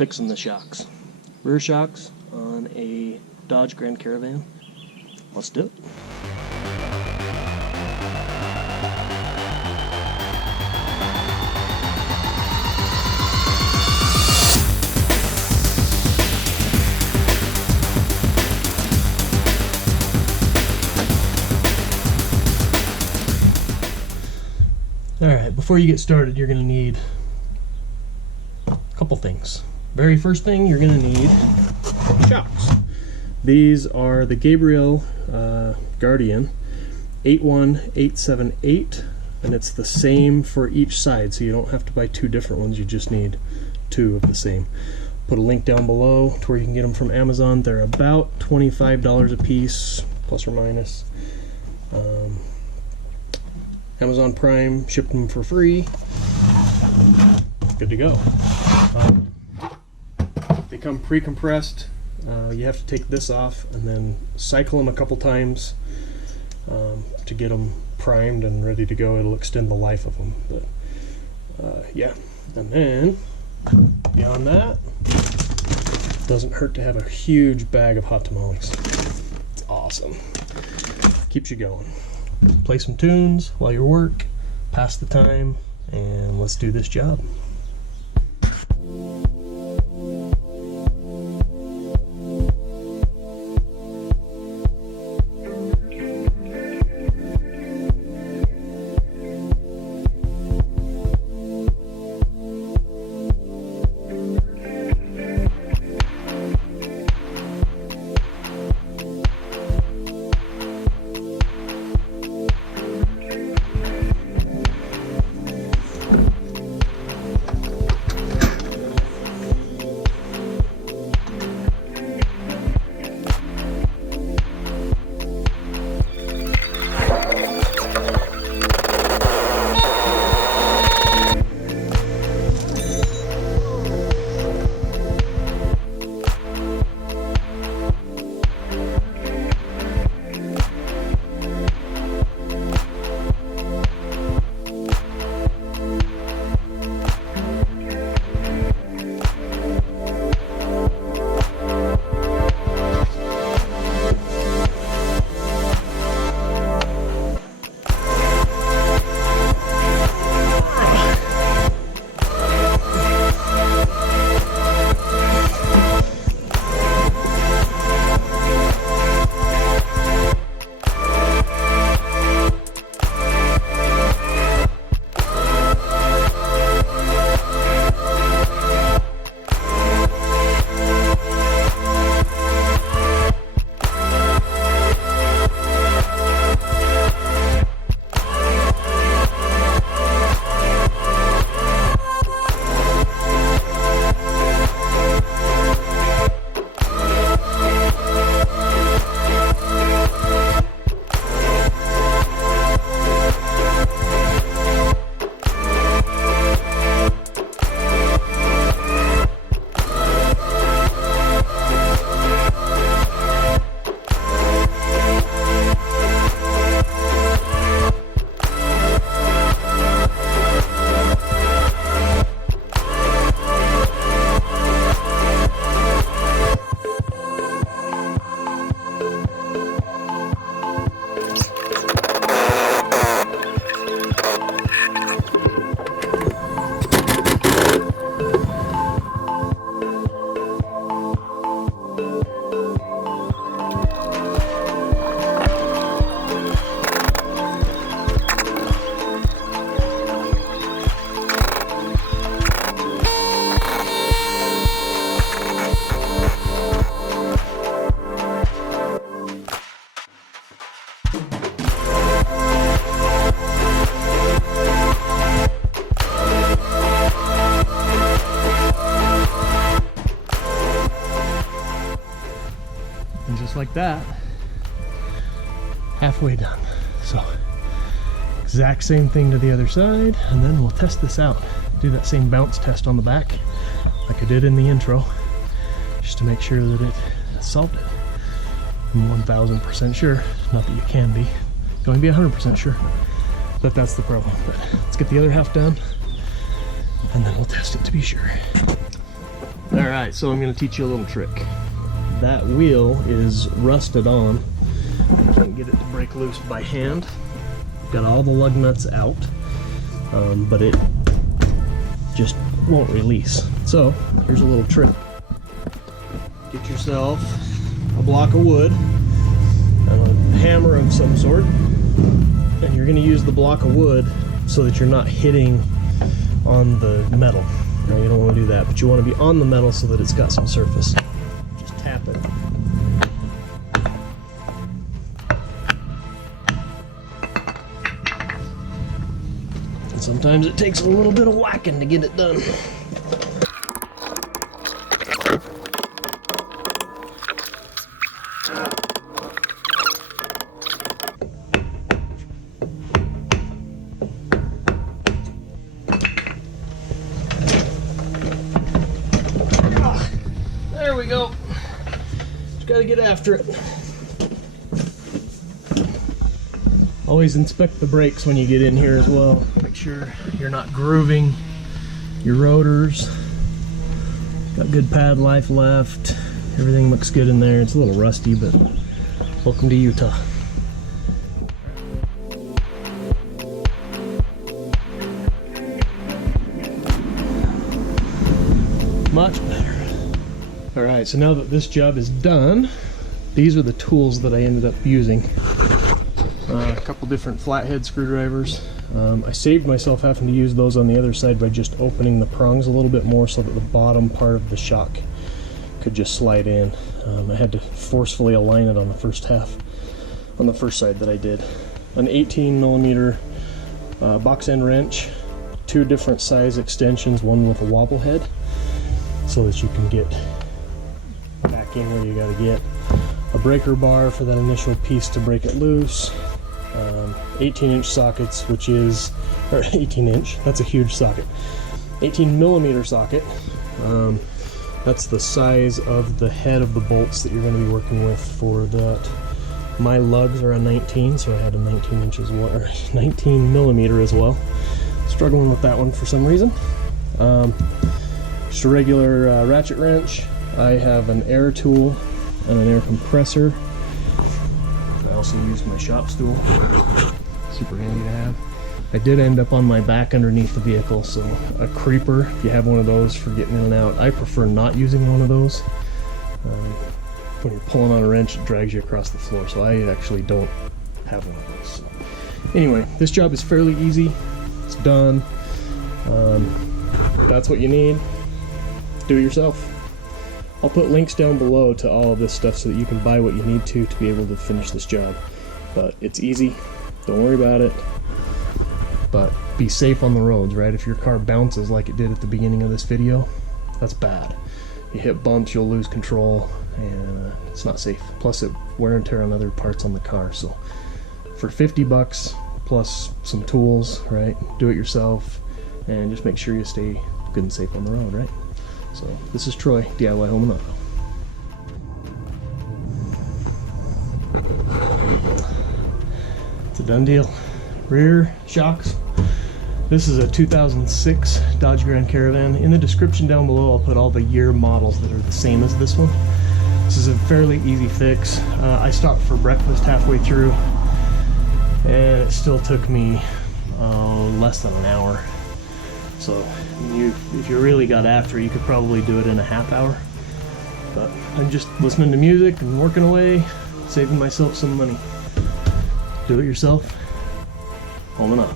fixing the shocks. Rear shocks on a Dodge Grand Caravan. Let's do it. Alright, before you get started, you're going to need a couple things. Very first thing, you're going to need shocks. These are the Gabriel Guardian 81878, and it's the same for each side, so you don't have to buy two different ones, you just need two of the same. Put a link down below to where you can get them from Amazon. They're about $25 a piece, plus or minus. Amazon Prime shipped them for free. Good to go. They come pre-compressed. You have to take this off and then cycle them a couple times to get them primed and ready to go. It'll extend the life of them. But yeah, and then beyond that, it doesn't hurt to have a huge bag of hot tamales. It's awesome. Keeps you going. Play some tunes while you work, pass the time, and let's do this job. Like that, halfway done. So exact same thing to the other side, and then we'll test this out. Do that same bounce test on the back like I did in the intro, just to make sure that it solved it. I'm 1000% sure, not that you can be, you can only be 100% sure that that's the problem. But let's get the other half done and then we'll test it to be sure. Alright, so I'm going to teach you a little trick. That wheel is rusted on. Can't get it to break loose by hand. Got all the lug nuts out, but it just won't release. So here's a little trick. Get yourself a block of wood and a hammer of some sort, and you're going to use the block of wood so that you're not hitting on the metal. Now, you don't want to do that, but you want to be on the metal so that it's got some surface. Just tap it. And sometimes it takes a little bit of whacking to get it done. There we go. Just gotta get after it. Always inspect the brakes when you get in here as well. Make sure you're not grooving your rotors. Got good pad life left. Everything looks good in there. It's a little rusty, but welcome to Utah. Much better. Alright, so now that this job is done, these are the tools that I ended up using. A couple different flathead screwdrivers. I saved myself having to use those on the other side by just opening the prongs a little bit more so that the bottom part of the shock could just slide in. I had to forcefully align it on the first half, on the first side that I did. An 18mm box end wrench, 2 different size extensions, one with a wobble head, so that you can get back in where you gotta get. A breaker bar for that initial piece to break it loose. 18-inch sockets, which is, or 18-inch, that's a huge socket. 18mm socket. That's the size of the head of the bolts that you're going to be working with for that. My lugs are a 19, so I had a 19 inch as well, or 19mm as well. Struggling with that one for some reason. Just a regular ratchet wrench. I have an air tool and an air compressor. I also used my shop stool. Super handy to have. I did end up on my back underneath the vehicle, so a creeper, if you have one of those for getting in and out. I prefer not using one of those. When you're pulling on a wrench, it drags you across the floor, so I actually don't have one of those. So. Anyway, this job is fairly easy. It's done. That's what you need. Do it yourself. I'll put links down below to all of this stuff so that you can buy what you need to be able to finish this job. But it's easy. Don't worry about it. But be safe on the roads, right? If your car bounces like it did at the beginning of this video, that's bad. You hit bumps, you'll lose control, and it's not safe. Plus it wear and tear on other parts on the car. So for 50 bucks plus some tools, right? Do it yourself, and just make sure you stay good and safe on the road, right? So this is Troy, DIY Home and Auto. It's a done deal. Rear shocks. This is a 2006 Dodge Grand Caravan. In the description down below, I'll put all the year models that are the same as this one. This is a fairly easy fix. I stopped for breakfast halfway through, and it still took me less than an hour. So if you really got after it, you could probably do it in a half hour. But I'm just listening to music and working away, saving myself some money. Do it yourself. Home and Auto.